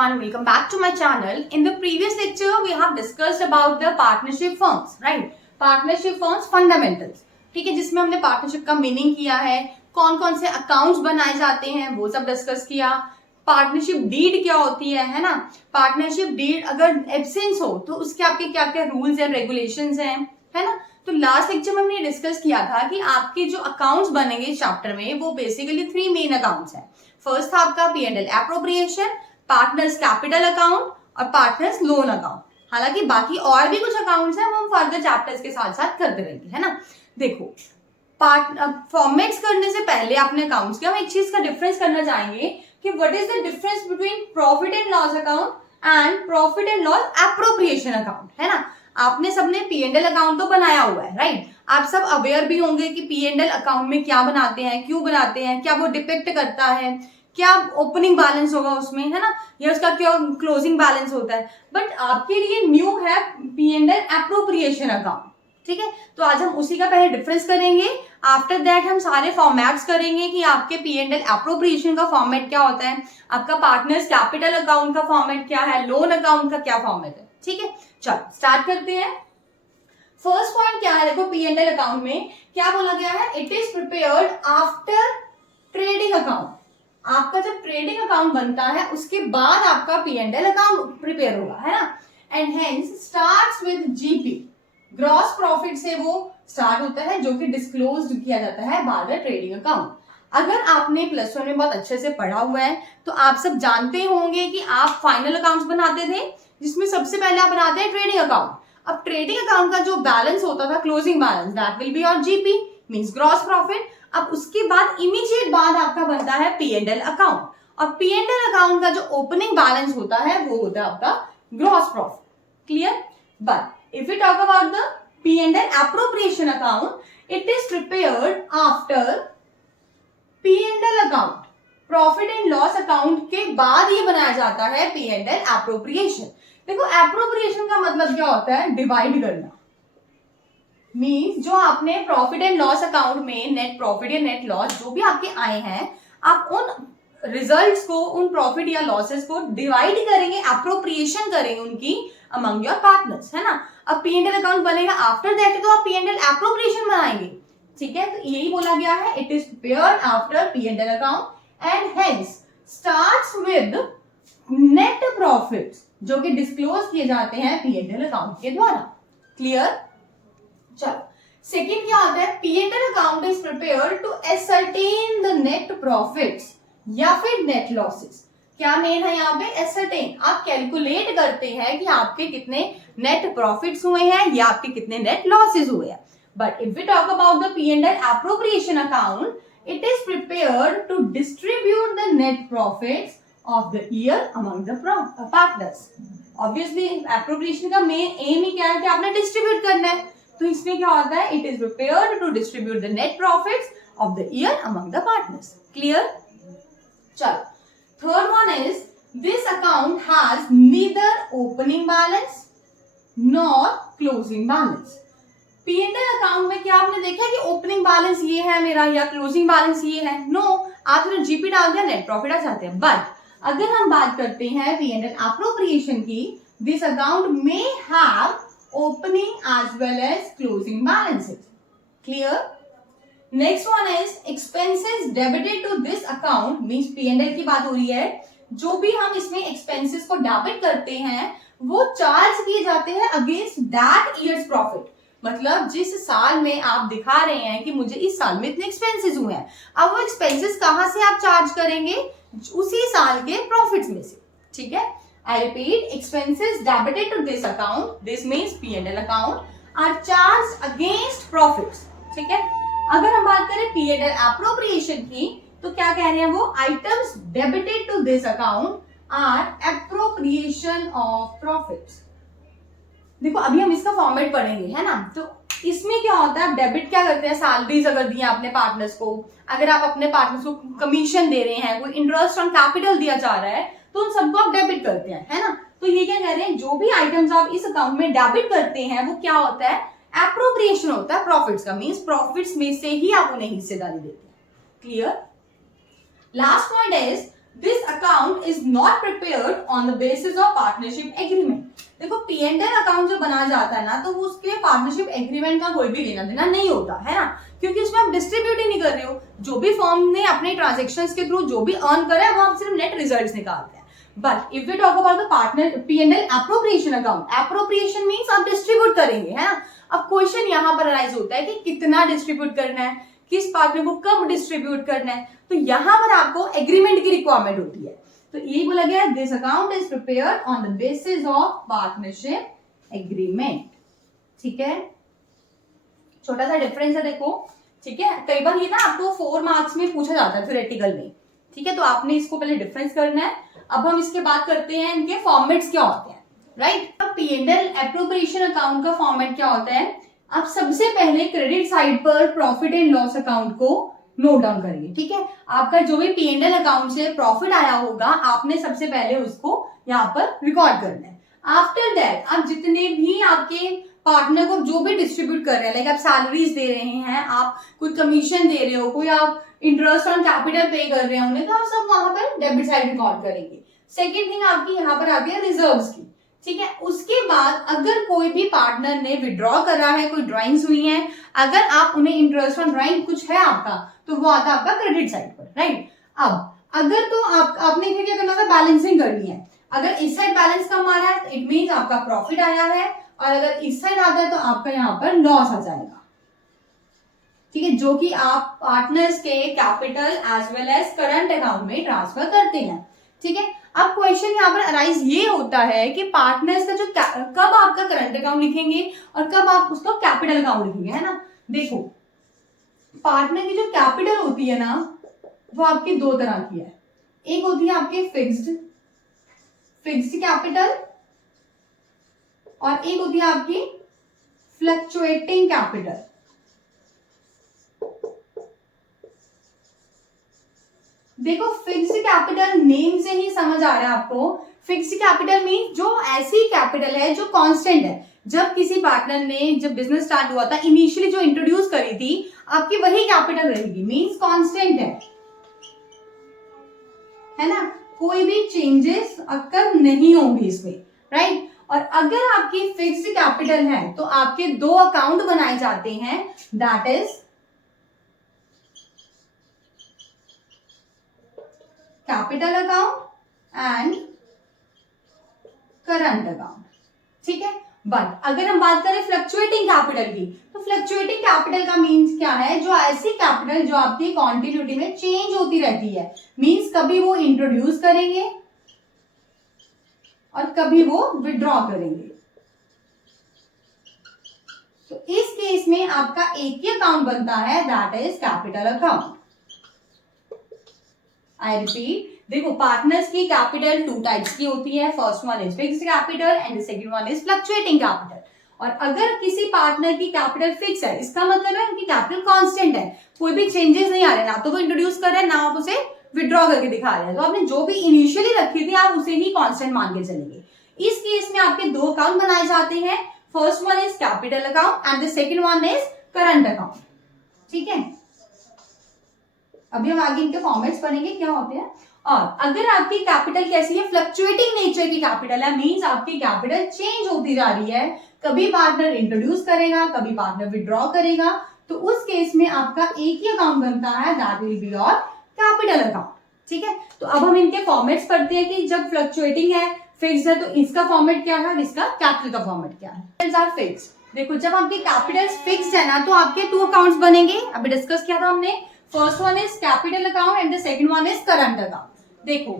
everyone, welcome back to my channel. In the previous lecture we have discussed about the partnership firms, right? Partnership firms fundamentals, ठीक है, जिसमें हमने partnership का meaning किया है, कौन कौन से अकाउंट्स बनाए जाते हैं वो सब डिस्कस किया। पार्टनरशिप डीड क्या होती है ना? पार्टनरशिप डीड अगर एब्सेंस हो तो उसके आपके क्या क्या रूल्स एंड रेगुलेशंस हैं, है ना? तो लास्ट लेक्चर में हमने डिस्कस किया था कि आपके जो अकाउंट्स बनेंगे इस चैप्टर में वो बेसिकली 3 मेन अकाउंट्स हैं। फर्स्ट था आपका P&L appropriation, partners capital account और पार्टनर्स लोन अकाउंट। हालांकि बाकी और भी कुछ अकाउंट्स हैं वो हम फर्दर चैप्टर्स के साथ साथ करते रहेंगे, है ना? देखो, फॉर्मेट्स करने से पहले अपने अकाउंट्स के हम एक चीज का डिफरेंस करना चाहेंगे कि what is the difference between profit and loss account and profit and loss appropriation account, है ना? आपने सबने P&L अकाउंट तो बनाया हुआ है, राइट? आप सब अवेयर भी होंगे कि P&L अकाउंट में क्या बनाते हैं, क्यों बनाते हैं, क्या वो डिपिक्ट करता है, क्या ओपनिंग बैलेंस होगा उसमें, है ना, या उसका क्या क्लोजिंग बैलेंस होता है। बट आपके लिए न्यू है P&L एप्रोप्रिएशन अकाउंट, ठीक है? तो आज हम उसी का पहले डिफरेंस करेंगे। आफ्टर दैट हम सारे फॉर्मेट्स करेंगे कि आपके P&L एप्रोप्रिएशन का फॉर्मेट क्या होता है, आपका पार्टनर्स कैपिटल अकाउंट का फॉर्मेट क्या है, लोन अकाउंट का क्या फॉर्मेट है, ठीक है? चलो स्टार्ट करते हैं। फर्स्ट पॉइंट क्या है, देखो P&L अकाउंट में क्या बोला गया है, it is prepared after trading account. आपका जब ट्रेडिंग अकाउंट बनता है उसके बाद आपका P&L अकाउंट प्रिपेयर होगा, है ना? And hence starts with GP, gross profit से वो स्टार्ट होता है जो कि डिस्क्लोज किया जाता है बाय द ट्रेडिंग अकाउंट। अगर आपने प्लस वन में बहुत अच्छे से पढ़ा हुआ है तो आप सब जानते होंगे कि आप फाइनल अकाउंट्स बनाते थे जिसमें सबसे पहले आप बनाते हैं ट्रेडिंग अकाउंट। अब ट्रेडिंग अकाउंट का जो बैलेंस होता था, closing balance, that will be your GP, means gross profit. अब उसके बाद इमीडिएट बाद आपका बनता है P&L अकाउंट, और P&L अकाउंट का जो ओपनिंग बैलेंस होता है वो होता है आपका gross profit. Clear? But if you talk about the P&L appropriation account, it is prepared after P&L account, profit and loss account के बाद ये बनाया जाता है P&L एप्रोप्रिएशन। देखो, एप्रोप्रिएशन का मतलब क्या होता है, डिवाइड करना। मींस जो आपने प्रॉफिट एंड लॉस अकाउंट में नेट प्रॉफिट या नेट लॉस जो भी आपके आए हैं, आप उन रिजल्ट्स को, उन प्रॉफिट या लॉसेस को डिवाइड करेंगे, एप्रोप्रिएशन करेंगे उनकी अमंग योर पार्टनर्स, है ना? अब P&L अकाउंट बनेगा आफ्टर दैट तो आप P&L एप्रोप्रिएशन बनाएंगे, ठीक है? तो यही बोला गया है, it is prepared after P&L account and hence starts with net profits जो कि डिस्क्लोज किए जाते हैं P&L अकाउंट के द्वारा। क्लियर? चलो, सेकंड क्या होता है, P&L account is prepared to ascertain the net profits या फिर नेट लॉसेस। क्या मेन है यहाँ पे, एसरटेन। आप कैलकुलेट करते हैं कि आपके कितने नेट प्रॉफिट्स हुए हैं या आपके कितने नेट लॉसेस हुए हैं। But if we talk about the P&L appropriation account, it is prepared to distribute the net profits of the year among the partners. Obviously appropriation का मेन एम ही क्या है कि आपने डिस्ट्रीब्यूट करना है, तो इसमें क्या होता है, it is prepared to distribute the net profits of the year among the partners. Clear? चलो, third one is this account has neither opening balance nor closing balance. P&L account में क्या आपने देखा है कि ओपनिंग बैलेंस ये है मेरा या क्लोजिंग बैलेंस ये है? नो, आप तो जीपी डाल दिया, नेट प्रॉफिट आ जाते हैं। बट अगर हम बात करते हैं P&L एप्रोप्रिएशन की, this account may have opening as well as closing balances. Clear? Next one is expenses debited to this account, means P&L की बात हो रही है, जो भी हम इसमें एक्सपेंसेस को डेबिट करते हैं वो चार्ज किए जाते हैं अगेंस्ट दैट ईयर्स प्रॉफिट। मतलब जिस साल में आप दिखा रहे हैं कि मुझे इस साल में इतने एक्सपेंसेस हुए हैं, अब वो एक्सपेंसेस कहां से आप चार्ज करेंगे, उसी साल के प्रॉफिट्स में से, ठीक है? I repeat, expenses debited to this account, this means P&L account, are charge against profits, ठीक है? अगर हम बात करें P&L एप्रोप्रिएशन की तो क्या कह रहे हैं वो, items debited to this account are appropriation of profits. देखो, अभी हम इसका फॉर्मेट पढ़ेंगे, है ना? तो इसमें क्या होता है, डेबिट क्या करते हैं, सैलरीज अगर दिए अपने पार्टनर्स को, अगर आप अपने पार्टनर्स को कमीशन दे रहे हैं, कोई इंटरेस्ट ऑन कैपिटल दिया जा रहा है, तो उन सबको आप डेबिट करते हैं, है ना? तो ये क्या कह रहे हैं, जो भी आइटम्स आप इस अकाउंट में डेबिट करते हैं वो क्या होता है, एप्रोप्रिएशन होता है प्रॉफिट्स का, मींस प्रॉफिट्स में से ही आप उन्हें हिस्सेदारी देते हैं। Clear? Last point is this account is not prepared on the basis of partnership agreement. देखो P&L अकाउंट जो बना जाता है ना, तो उसके पार्टनरशिप एग्रीमेंट का कोई भी लेना देना नहीं होता है ना, क्योंकि उसमें आप डिस्ट्रीब्यूट ही नहीं कर रहे हो। जो भी फर्म ने अपने ट्रांजेक्शंस के थ्रू जो भी अर्न करा है वो आप सिर्फ नेट रिजल्ट्स निकालते हैं। But if we talk about the partner P&L appropriation account, appropriation means आप डिस्ट्रीब्यूट करेंगे, है ना। अब क्वेश्चन यहाँ पर अराइज होता है कि कितना डिस्ट्रीब्यूट करना है, किस पार्टनर को कब डिस्ट्रीब्यूट करना है, तो यहाँ पर आपको एग्रीमेंट की रिक्वायरमेंट होती है। तो यही बोला गया, this account is prepared on the basis of partnership agreement. ठीक है, छोटा सा डिफरेंस है देखो। ठीक है, कई बार ये ना आपको 4 मार्क्स में पूछा जाता है थ्योरेटिकल में। ठीक है, तो आपने इसको पहले डिफरेंस करना है। अब हम इसके बात करते हैं इनके फॉर्मेट्स क्या होते हैं, राइट। अब P&L एप्रोप्रिएशन अकाउंट का फॉर्मेट क्या होता है, आप सबसे पहले क्रेडिट साइड पर प्रॉफिट एंड लॉस अकाउंट को नोट डाउन करेंगे। ठीक है, आपका जो भी P&L अकाउंट से प्रॉफिट आया होगा, आपने सबसे पहले उसको यहाँ पर रिकॉर्ड करना है। आफ्टर दैट आप जितने भी आपके पार्टनर को जो भी डिस्ट्रीब्यूट कर रहे हैं, लाइक आप सैलरीज दे रहे हैं, आप कोई कमीशन दे रहे हो, कोई आप इंटरेस्ट ऑन कैपिटल पे कर रहे होंगे, तो आप सब वहां पर डेबिट साइड रिकॉर्ड करेंगे। सेकेंड थिंग आपकी यहाँ पर आती है रिजर्व्स की। ठीक है, उसके बाद अगर कोई भी पार्टनर ने विड्रॉ करा है, कोई ड्राइंग्स हुई हैं, अगर आप उन्हें इंटरेस्ट ऑन ड्राइंग कुछ है आपका, तो वो आता है आपका क्रेडिट साइड पर, राइट। अब अगर तो आपने फिर क्या करना था, बैलेंसिंग करनी है। अगर इस साइड बैलेंस कम आ रहा है तो इट मीन्स आपका प्रॉफिट आया है, और अगर इस साइड आता है तो आपका यहाँ पर लॉस आ जाएगा। ठीक है, जो कि आप पार्टनर्स के capital as well as current account में ट्रांसफर करते हैं। ठीक है, अब क्वेश्चन यहाँ पर अराइज ये होता है कि पार्टनर्स का जो कब आपका करंट अकाउंट लिखेंगे और कब आप उसको कैपिटल अकाउंट लिखेंगे, है ना। देखो, पार्टनर की जो कैपिटल होती है ना, वो आपकी 2 तरह की है। एक होती है आपकी फिक्स्ड कैपिटल, और एक होती है आपकी फ्लक्चुएटिंग कैपिटल। देखो, फिक्स्ड कैपिटल नेम से ही समझ आ रहा है आपको। फिक्स्ड कैपिटल मीन जो ऐसी कैपिटल है जो कांस्टेंट है। जब किसी पार्टनर ने जब बिजनेस स्टार्ट हुआ था, इनिशियली जो इंट्रोड्यूस करी थी, आपकी वही कैपिटल रहेगी, मींस कांस्टेंट है ना, कोई भी चेंजेस अक्कर नहीं होंगे इसमें, राइट। और अगर आपकी फिक्स्ड कैपिटल है तो आपके 2 अकाउंट बनाए जाते हैं, that is capital account and current account. ठीक है, बट अगर हम बात करें फ्लक्चुएटिंग कैपिटल की, तो फ्लक्चुएटिंग कैपिटल का मींस क्या है, जो ऐसी कैपिटल जो आपकी कॉन्टिन्यूटी में चेंज होती रहती है। मींस कभी वो इंट्रोड्यूस करेंगे और कभी वो विड्रॉ करेंगे। तो इस केस में आपका एक ही अकाउंट बनता है, that is capital account. I repeat, देखो, पार्टनर्स की कैपिटल 2 टाइप्स की होती है। First one is fixed capital and the second one is fluctuating capital. और अगर किसी पार्टनर की कैपिटल फिक्स है, इसका मतलब है उनकी कैपिटल कांस्टेंट है, कोई भी चेंजेस नहीं आ रहे, ना तो वो इंट्रोड्यूस कर रहे हैं, ना आप उसे विड्रॉ करके दिखा रहे हैं, तो आपने जो भी इनिशियली रखी थी आप उसे ही कांस्टेंट मान के चलेंगे। इस केस में आपके 2 अकाउंट बनाए जाते हैं। First one is capital account and the second one is current account. ठीक है, अभी हम आगे इनके फॉर्मेट्स पढ़ेंगे क्या होते हैं। और अगर आपकी कैपिटल कैसी है, फ्लक्चुएटिंग नेचर की कैपिटल है, मींस आपकी कैपिटल चेंज होती जा रही है, कभी पार्टनर इंट्रोड्यूस करेगा, कभी पार्टनर विड्रॉ करेगा, तो उस केस में आपका एक ही अकाउंट बनता है, that will be your capital account. ठीक है, तो अब हम इनके फॉर्मेट्स पढ़ते हैं कि जब फ्लक्चुएटिंग है, फिक्स्ड है, तो इसका फॉर्मेट क्या है और इसका कैपिटल का फॉर्मेट क्या है। Are fixed. देखो, जब आपकी कैपिटल फिक्स्ड है ना, तो आपके 2 अकाउंट्स बनेंगे। अभी डिस्कस किया था हमने। First one is capital account and the second one is current account. देखो,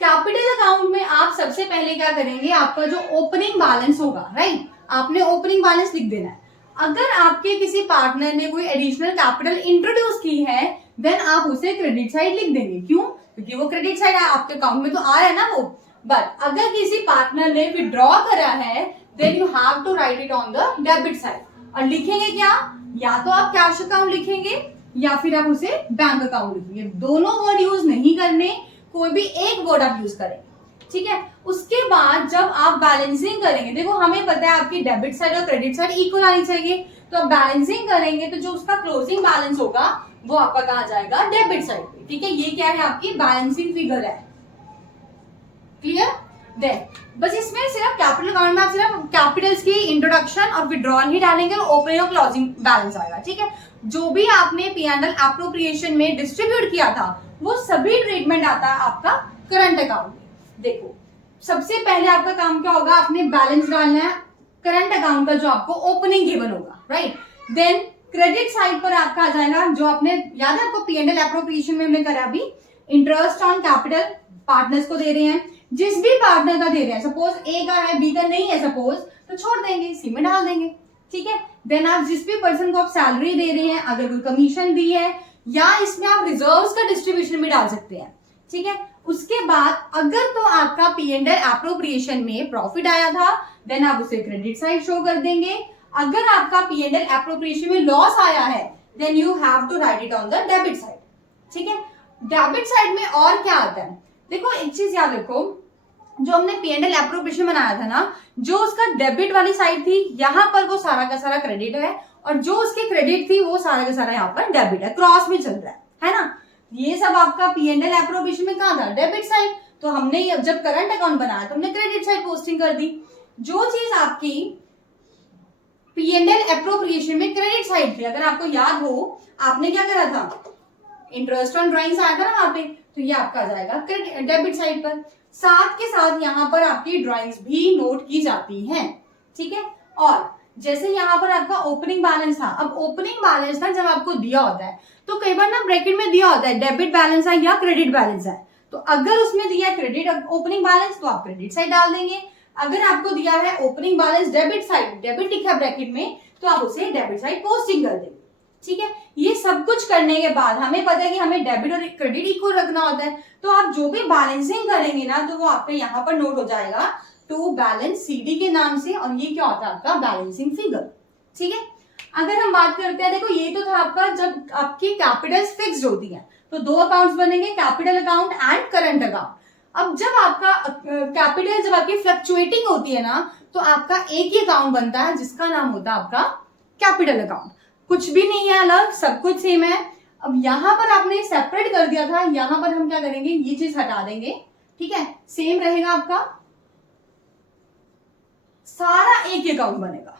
कैपिटल अकाउंट में आप सबसे पहले क्या करेंगे, आपका जो ओपनिंग बैलेंस होगा, राइट, आपने ओपनिंग बैलेंस लिख देना है। अगर आपके किसी पार्टनर ने कोई एडिशनल कैपिटल इंट्रोड्यूस की है, देन आप उसे क्रेडिट साइड लिख देंगे। क्यों? क्योंकि वो क्रेडिट साइड है, आपके अकाउंट में तो आ रहा है ना वो। बट अगर किसी पार्टनर ने विड्रॉ करा है, then you have to write it on the debit side. और लिखेंगे क्या, या तो आप कैश अकाउंट लिखेंगे या फिर आप उसे बैंक अकाउंट लिखेंगे। दोनों वर्ड यूज नहीं करने, कोई भी एक वर्ड आप यूज करेंगे। ठीक है, उसके बाद जब आप बैलेंसिंग करेंगे, देखो हमें पता है आपकी डेबिट साइड और क्रेडिट साइड इक्वल आनी चाहिए, तो आप बैलेंसिंग करेंगे तो जो उसका क्लोजिंग बैलेंस होगा वो आपका कहा जाएगा डेबिट साइड पे। ठीक है, ये क्या है आपकी बैलेंसिंग फिगर है। क्लियर? देन बस इसमें सिर्फ कैपिटल अकाउंट में आप सिर्फ कैपिटल्स की इंट्रोडक्शन और विड्रॉल ही डालेंगे और ओपनिंग और क्लोजिंग बैलेंस आएगा। ठीक है, जो भी आपने P&L एप्रोप्रिएशन में डिस्ट्रीब्यूट किया था वो सभी ट्रीटमेंट आता है आपका करंट अकाउंट में। देखो सबसे पहले आपका काम क्या होगा, आपने बैलेंस डालना है करंट अकाउंट का जो आपको ओपनिंग गिवन होगा, राइट। देन क्रेडिट साइड पर आपका आ जाएगा जो आपने याद है आपको P&L एप्रोप्रिएशन में हमने करा अभी, इंटरेस्ट ऑन कैपिटल पार्टनर्स को दे रहे हैं, जिस भी पार्टनर का दे रहे हैं, सपोज ए का है बी का नहीं है सपोज, तो छोड़ देंगे, सी में डाल देंगे। ठीक है, देन आप जिस भी पर्सन को आप सैलरी दे रहे हैं, अगर कोई कमीशन दी है या इसमें आप रिजर्व्स का डिस्ट्रीब्यूशन भी डाल सकते हैं। ठीक है, उसके बाद अगर तो आपका P&L एप्रोप्रिएशन में प्रॉफिट आया था देन आप उसे क्रेडिट साइड शो कर देंगे। अगर आपका P&L एप्रोप्रिएशन में लॉस आया है then you have to write it on the debit side. ठीक है, डेबिट साइड में और क्या आता है, देखो एक चीज याद रखो, जो हमने P&L एप्रोप्रिएशन बनाया था ना, जो उसका डेबिट वाली साइड थी यहाँ पर वो सारा का सारा क्रेडिट है, और जो उसकी क्रेडिट थी वो सारा का सारा यहाँ पर डेबिट है, क्रॉस में चल रहा है ना। ये सब आपका P&L एप्रोप्रिएशन में कहाँ था, डेबिट साइड। तो हमने जब करंट अकाउंट बनाया तो हमने क्रेडिट साइड पोस्टिंग कर दी। जो चीज आपकी P&L एप्रोप्रिएशन में क्रेडिट साइड थी, अगर आपको याद हो आपने क्या करा था, इंटरेस्ट ऑन ड्राइंग्स आया था ना वहां पे, तो ये आपका आ जाएगा डेबिट साइड पर। साथ के साथ यहाँ पर आपकी ड्राइंग्स भी नोट की जाती हैं। ठीक है, और जैसे यहाँ पर आपका ओपनिंग बैलेंस था, अब ओपनिंग बैलेंस ना जब आपको दिया होता है तो कई बार ना ब्रैकेट में दिया होता है डेबिट बैलेंस है या क्रेडिट बैलेंस है, तो अगर उसमें दिया है क्रेडिट ओपनिंग बैलेंस तो आप क्रेडिट साइड डाल देंगे। अगर आपको दिया है opening balance debit side, debit लिखा है ब्रैकेट में, तो आप उसे डेबिट साइड पोस्टिंग कर देंगे। ठीक है, ये सब कुछ करने के बाद हमें पता है कि हमें डेबिट और क्रेडिट इक्वल रखना होता है, तो आप जो भी बैलेंसिंग करेंगे ना तो वो आपके यहाँ पर नोट हो जाएगा टू बैलेंस CD के नाम से, और ये क्या होता है आपका बैलेंसिंग फिगर। ठीक है, अगर हम बात करते हैं, देखो ये तो था आपका जब आपकी कैपिटल्स फिक्स्ड होती है तो दो अकाउंट्स बनेंगे, capital account and current account. अब जब आपका कैपिटल जब आपकी फ्लक्चुएटिंग होती है ना तो आपका एक ही अकाउंट बनता है जिसका नाम होता है आपका कैपिटल अकाउंट। कुछ भी नहीं है अलग, सब कुछ सेम है। अब यहां पर आपने सेपरेट कर दिया था, यहां पर हम क्या करेंगे, ये चीज हटा देंगे। ठीक है, सेम रहेगा आपका, सारा एक ही अकाउंट बनेगा।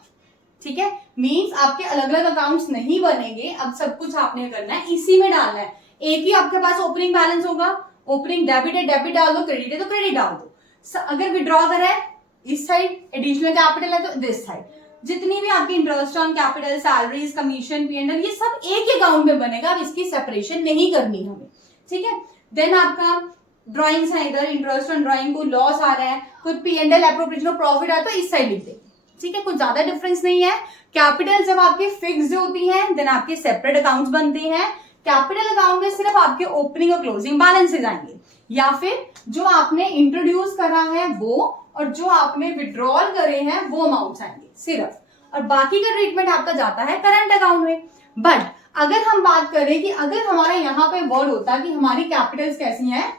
ठीक है, मींस आपके अलग अलग अकाउंट्स नहीं बनेंगे, अब सब कुछ आपने करना है इसी में डालना है। एक ही आपके पास ओपनिंग बैलेंस होगा, ओपनिंग डेबिट है डेबिट डाल दो, क्रेडिट है तो क्रेडिट डाल दो। अगर विड्रॉ करा है इस साइड, एडिशनल कैपिटल है तो दिस साइड, जितनी भी आपकी interest on capital, salaries, commission, P&L, ये सब एक ही अकाउंट में बनेगा। अब इसकी सेपरेशन नहीं करनी हमें। ठीक है, देन आपका ड्राइंग्स है, इधर इंटरेस्ट ऑन ड्राइंग को लॉस आ रहा है, कोई P&L एप्रोप्रिएशन को प्रॉफिट आ रहा है तो इस साइड लिख देंगे। ठीक है, कुछ ज्यादा डिफरेंस नहीं है। कैपिटल जब आपकी फिक्स्ड होती है देन आपके सेपरेट अकाउंट्स बनते हैं। कैपिटल अकाउंट में सिर्फ आपके ओपनिंग और क्लोजिंग बैलेंसेज आएंगे, या फिर जो आपने इंट्रोड्यूस करा है वो और जो आपने विड्रॉल करे हैं वो अमाउंट्स आएंगे सिर्फ, और बाकी का ट्रीटमेंट आपका जाता है करंट अकाउंट में। बट अगर हम बात करें कि अगर हमारे यहाँ पे वर्ड होता कि हमारी कैपिटल्स कैसी हैं,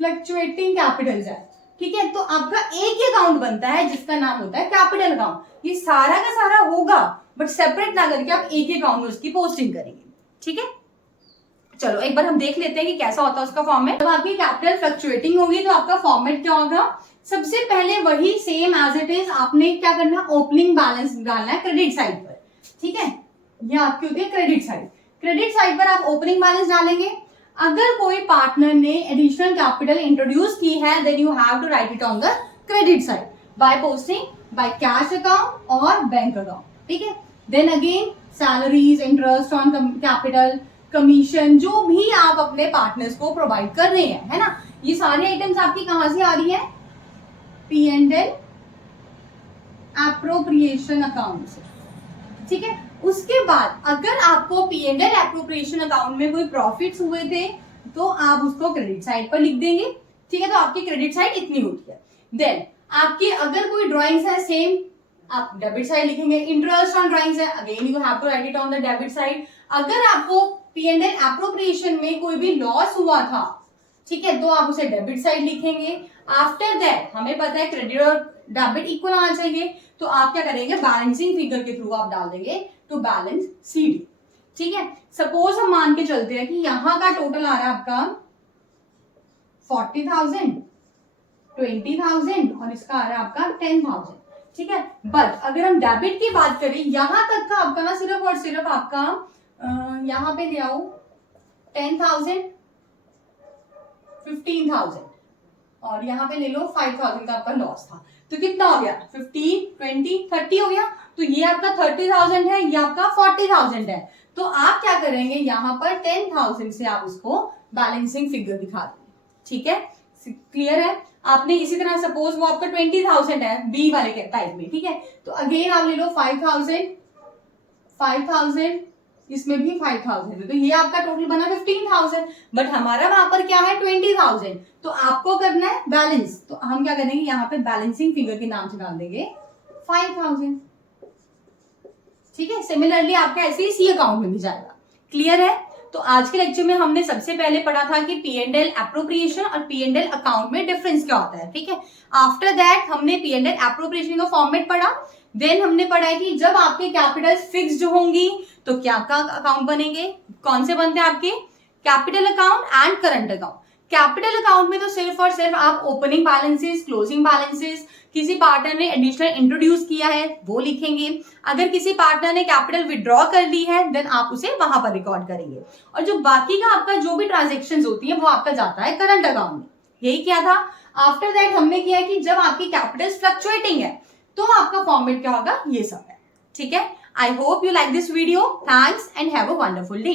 फ्लक्चुएटिंग कैपिटल्स है, ठीक है, तो आपका एक ही अकाउंट बनता है जिसका नाम होता है कैपिटल अकाउंट। ये सारा का सारा होगा बट सेपरेट ना करके आप एक ही अकाउंट में उसकी पोस्टिंग करेंगे। ठीक है, चलो एक बार हम देख लेते हैं कि कैसा होता है उसका फॉर्मेट। जब आपकी कैपिटल फ्लक्चुएटिंग होगी तो आपका फॉर्मेट क्या होगा, सबसे पहले वही सेम एज इट इज आपने क्या करना है, ओपनिंग बैलेंस डालना है क्रेडिट साइड पर। ठीक है, ये आपकी होती है क्रेडिट साइड। क्रेडिट साइड पर आप ओपनिंग बैलेंस डालेंगे। अगर कोई पार्टनर ने एडिशनल कैपिटल इंट्रोड्यूस की है then you have to write it on the credit side by posting by cash account और बैंक अकाउंट। ठीक है, then again salaries, interest on capital, commission, जो भी आप अपने पार्टनर्स को प्रोवाइड कर रहे हैं, है ना, ये सारी आइटम्स आपकी कहां से आ रही है, P&L एप्रोप्रिएशन अकाउंट से। ठीक है, उसके बाद अगर आपको P&L एप्रोप्रिएशन अकाउंट में कोई प्रॉफिट्स हुए थे तो आप उसको क्रेडिट साइड पर लिख देंगे। ठीक है, तो आपकी क्रेडिट साइड इतनी होती है। देन आपकी अगर कोई ड्राइंग्स है सेम, आप डेबिट साइड लिखेंगे। इंटरेस्ट ऑन ड्राइंग्स है, again you have to write it on the debit side. अगर आपको P&L एप्रोप्रिएशन में कोई भी लॉस हुआ था, ठीक है, तो आप उसे डेबिट साइड लिखेंगे। आफ्टर दैट हमें पता है क्रेडिट और डेबिट इक्वल आना चाहिए, तो आप क्या करेंगे, बैलेंसिंग फिगर के थ्रू आप डाल देंगे टू बैलेंस CD। ठीक है, सपोज हम मान के चलते हैं कि यहाँ का टोटल आ रहा है आपका 40,000, 20,000 और इसका आ रहा है आपका 10,000, ठीक है। बट अगर हम डेबिट की बात करें, यहां तक का आपका ना सिर्फ और सिर्फ आपका यहाँ पे ले आओ 10,000, 15,000 और यहाँ पे ले लो 5,000 का आपका लॉस था। तो कितना हो गया, 15, 20, 30 हो गया। तो ये आपका 30,000 है, ये आपका 40,000 है। तो आप क्या करेंगे, यहाँ पर 10,000 से आप उसको बैलेंसिंग फिगर दिखा देंगे, ठीक है, क्लियर है। आपने इसी तरह सपोज वो आपका 20,000 है बी वाले के टाइप में, ठीक है, तो अगेन आप ले लो 5,000, 5,000, इसमें भी 5,000, तो ये आपका टोटल बना 15,000। बट हमारा वहां पर क्या है 20,000, तो आपको करना है बैलेंस। तो हम क्या करेंगे, यहाँ पे बैलेंसिंग फिगर के नाम से डाल देंगे 5,000, ठीक है। सिमिलरली आपका ऐसे ही सी अकाउंट में भी जाएगा, क्लियर है। तो आज के लेक्चर में हमने सबसे पहले पढ़ा था कि P&L एप्रोप्रिएशन और P&L अकाउंट में डिफरेंस क्या होता है, ठीक है। आफ्टर दैट हमने P&L एप्रोप्रिएशन का फॉर्मेट पढ़ा। देन हमने पढ़ा है कि जब आपके कैपिटल फिक्स्ड होंगी तो क्या का अकाउंट बनेंगे, कौन से बनते हैं आपके, capital account and current account. Capital account में तो सिर्फ और सिर्फ आप ओपनिंग बैलेंसेस, क्लोजिंग बैलेंसेस, किसी पार्टनर ने एडिशनल इंट्रोड्यूस किया है वो लिखेंगे। अगर किसी पार्टनर ने कैपिटल विड्रॉ कर ली है देन आप उसे वहां पर रिकॉर्ड करेंगे। और जो बाकी का आपका जो भी ट्रांजेक्शन होती है वो आपका जाता है करंट अकाउंट में। यही क्या था। आफ्टर दैट हमने किया कि जब आपकी कैपिटल फ्लक्चुएटिंग है तो आपका फॉर्मेट क्या होगा, ये सब है, ठीक है। I hope you like this video. Thanks and have a wonderful day.